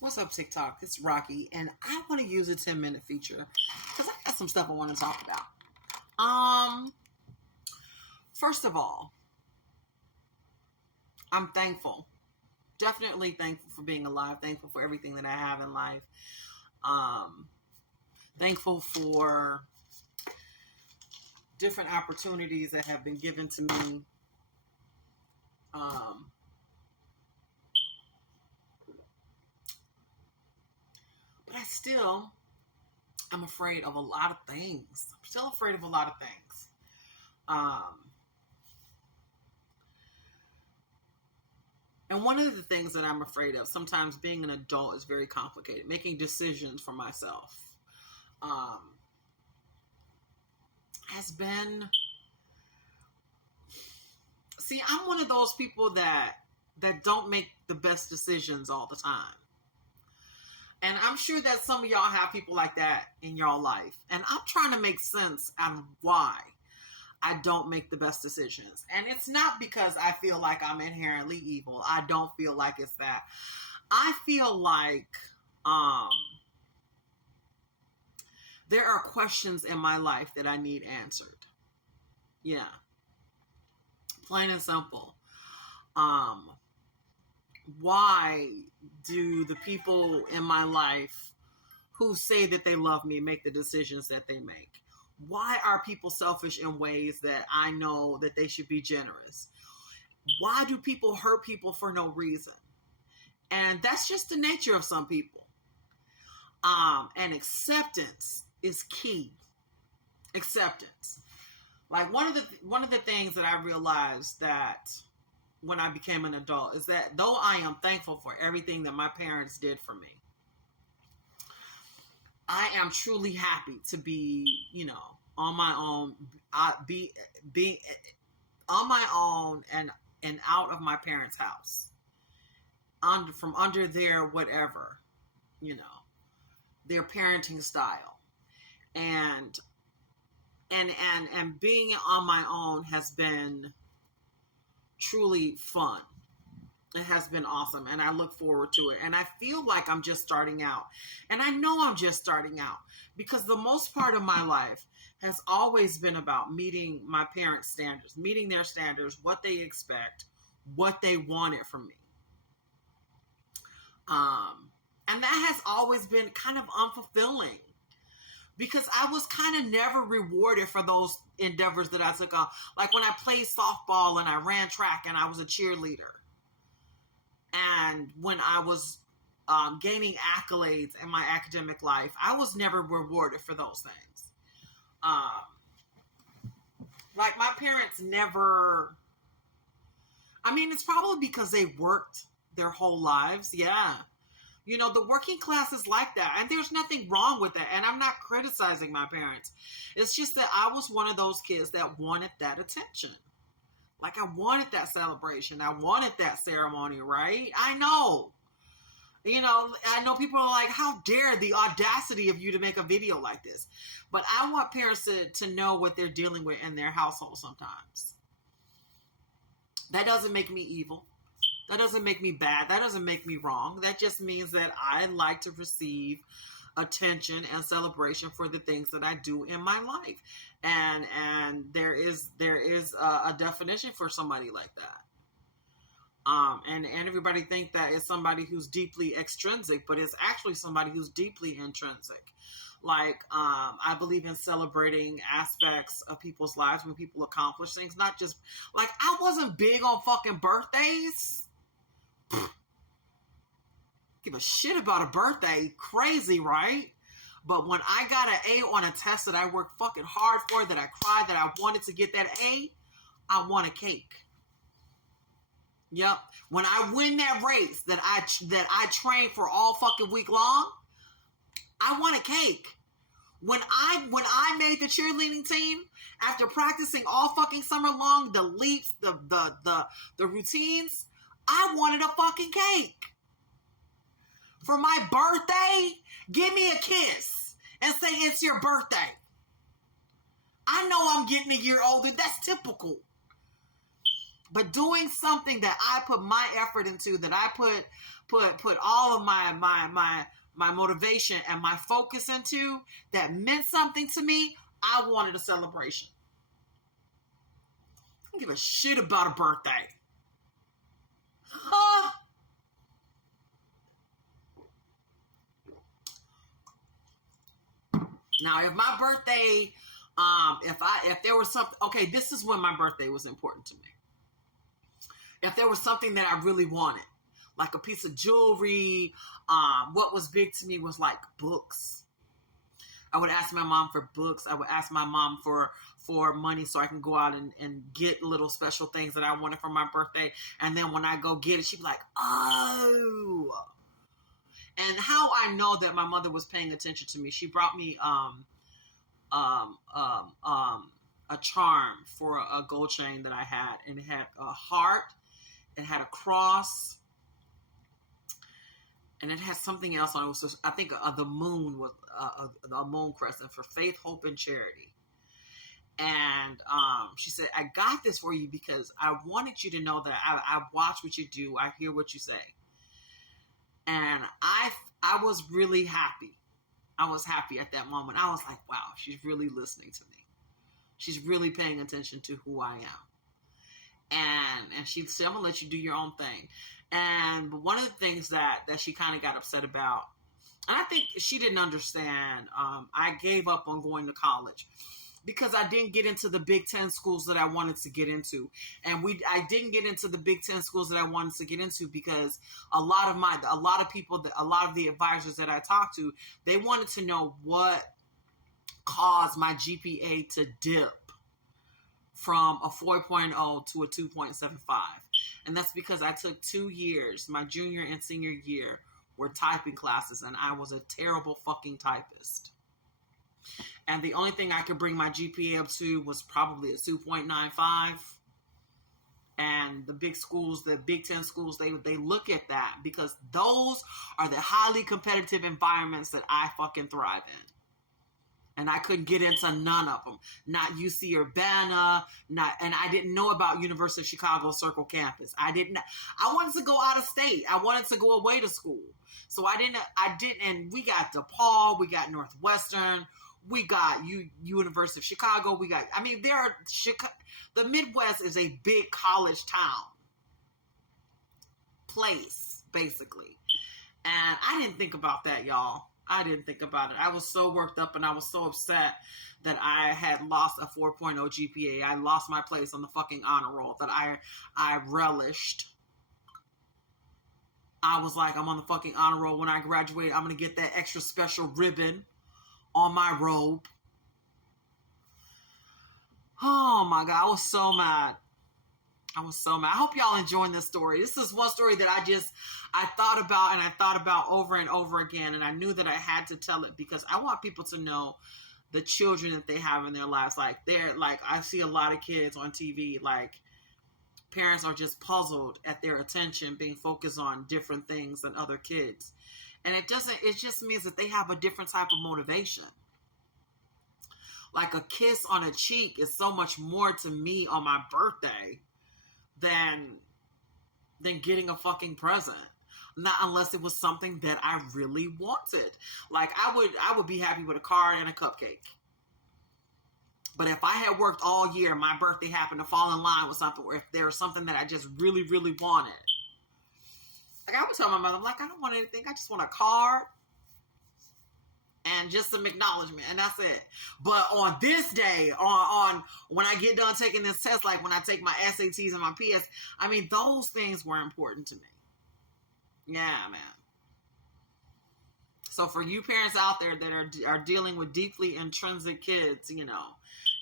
What's up, TikTok? It's Rocky, and I want to use a 10-minute feature because I got some stuff I want to talk about. First of all, I'm thankful. Definitely thankful for being alive. Thankful for everything that I have in life. Thankful for different opportunities that have been given to me. But I'm afraid of a lot of things. I'm still afraid of a lot of things. And one of the things that I'm afraid of, sometimes being an adult is very complicated. Making decisions for myself has been... See, I'm one of those people that don't make the best decisions all the time. And I'm sure that some of y'all have people like that in your life. And I'm trying to make sense out of why I don't make the best decisions. And it's not because I feel like I'm inherently evil. I don't feel like it's that. I feel like there are questions in my life that I need answered. Yeah. Plain and simple. Why do the people in my life who say that they love me make the decisions that they make? Why are people selfish in ways that I know that they should be generous? Why do people hurt people for no reason? And that's just the nature of some people. And acceptance is key. Acceptance. Like one of the things that I realized that when I became an adult is that though I am thankful for everything that my parents did for me, I am truly happy to be, on my own, be on my own and out of my parents' house, from under their whatever, their parenting style, and being on my own has been truly fun. It has been awesome, and I look forward to it. And I feel like I'm just starting out. And I know I'm just starting out because the most part of my life has always been about meeting my parents' standards, meeting their standards, what they expect, what they wanted from me. And that has always been kind of unfulfilling because I was kind of never rewarded for those endeavors that I took on. Like when I played softball and I ran track and I was a cheerleader. And when I was gaining accolades in my academic life, I was never rewarded for those things. Like my parents never... I mean, it's probably because they worked their whole lives. Yeah. The working class is like that. And there's nothing wrong with that. And I'm not criticizing my parents. It's just that I was one of those kids that wanted that attention. Like I wanted that celebration. I wanted that ceremony, right? I know. I know people are like, how dare the audacity of you to make a video like this? But I want parents to know what they're dealing with in their household sometimes. That doesn't make me evil. That doesn't make me bad. That doesn't make me wrong. That just means that I like to receive attention and celebration for the things that I do in my life. And there is a definition for somebody like that. And everybody think that it's somebody who's deeply extrinsic, but it's actually somebody who's deeply intrinsic. Like, I believe in celebrating aspects of people's lives when people accomplish things, not just like I wasn't big on fucking birthdays. Give a shit about a birthday. Crazy, right? But when I got an A on a test that I worked fucking hard for, that I cried, that I wanted to get that A, I want a cake. Yep. When I win that race that I trained for all fucking week long, I want a cake. When I made the cheerleading team after practicing all fucking summer long, the leaps, the routines, I wanted a fucking cake. For my birthday, give me a kiss and say it's your birthday. I know I'm getting a year older. That's typical. But doing something that I put my effort into, that I put all of my motivation and my focus into, that meant something to me, I wanted a celebration. I don't give a shit about a birthday. Now, if my birthday, if there was something, okay, this is when my birthday was important to me. If there was something that I really wanted, like a piece of jewelry, what was big to me was like books. I would ask my mom for books. I would ask my mom for money so I can go out and get little special things that I wanted for my birthday. And then when I go get it, she'd be like, oh. And how I know that my mother was paying attention to me, she brought me a charm for a gold chain that I had, and it had a heart, it had a cross, and it had something else on it. So I think the moon was a moon crescent for faith, hope, and charity. And she said, I got this for you because I wanted you to know that I watch what you do. I hear what you say. And I was really happy. I was happy at that moment. I was like, wow, she's really listening to me. She's really paying attention to who I am. And she said, I'm going to let you do your own thing. And one of the things that she kind of got upset about, and I think she didn't understand, I gave up on going to college because I didn't get into the Big Ten schools that I wanted to get into. And I didn't get into the Big Ten schools that I wanted to get into because a lot of the advisors that I talked to, they wanted to know what caused my GPA to dip from a 4.0 to a 2.75. And that's because I took 2 years, my junior and senior year, were typing classes, and I was a terrible fucking typist. And the only thing I could bring my GPA up to was probably a 2.95. And the big schools, the Big Ten schools, they look at that because those are the highly competitive environments that I fucking thrive in. And I couldn't get into none of them. Not UC Urbana, and I didn't know about University of Chicago Circle Campus. I wanted to go out of state. I wanted to go away to school. So I didn't, and we got DePaul, we got Northwestern, we got University of Chicago, the Midwest is a big college town place, basically. And I didn't think about that, y'all. I didn't think about it. I was so worked up and I was so upset that I had lost a 4.0 GPA. I lost my place on the fucking honor roll that I relished. I was like, I'm on the fucking honor roll. When I graduate, I'm going to get that extra special ribbon on my robe. Oh my God, I was so mad. I hope y'all enjoying this story. This is one story that I thought about over and over again. And I knew that I had to tell it because I want people to know the children that they have in their lives. Like I see a lot of kids on TV, like parents are just puzzled at their attention being focused on different things than other kids. And it just means that they have a different type of motivation. Like a kiss on a cheek is so much more to me on my birthday than getting a fucking present. Not unless it was something that I really wanted. Like I would be happy with a card and a cupcake. But if I had worked all year, my birthday happened to fall in line with something, or if there was something that I just really, really wanted. Like I would tell my mother, I'm like, I don't want anything. I just want a card and just some acknowledgement, and that's it. But on this day, on when I get done taking this test, like when I take my SATs and my PS, those things were important to me. Yeah, man. So for you parents out there that are dealing with deeply intrinsic kids,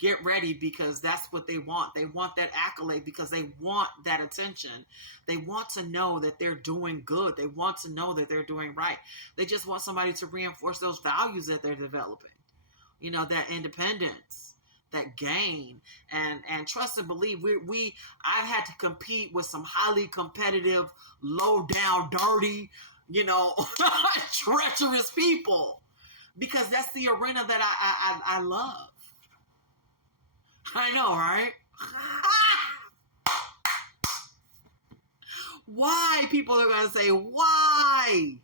get ready because that's what they want. They want that accolade because they want that attention. They want to know that they're doing good. They want to know that they're doing right. They just want somebody to reinforce those values that they're developing. That independence, that gain, and trust and believe. I've had to compete with some highly competitive, low down, dirty, treacherous people because that's the arena that I love. I know, right? Why? People are going to say, why?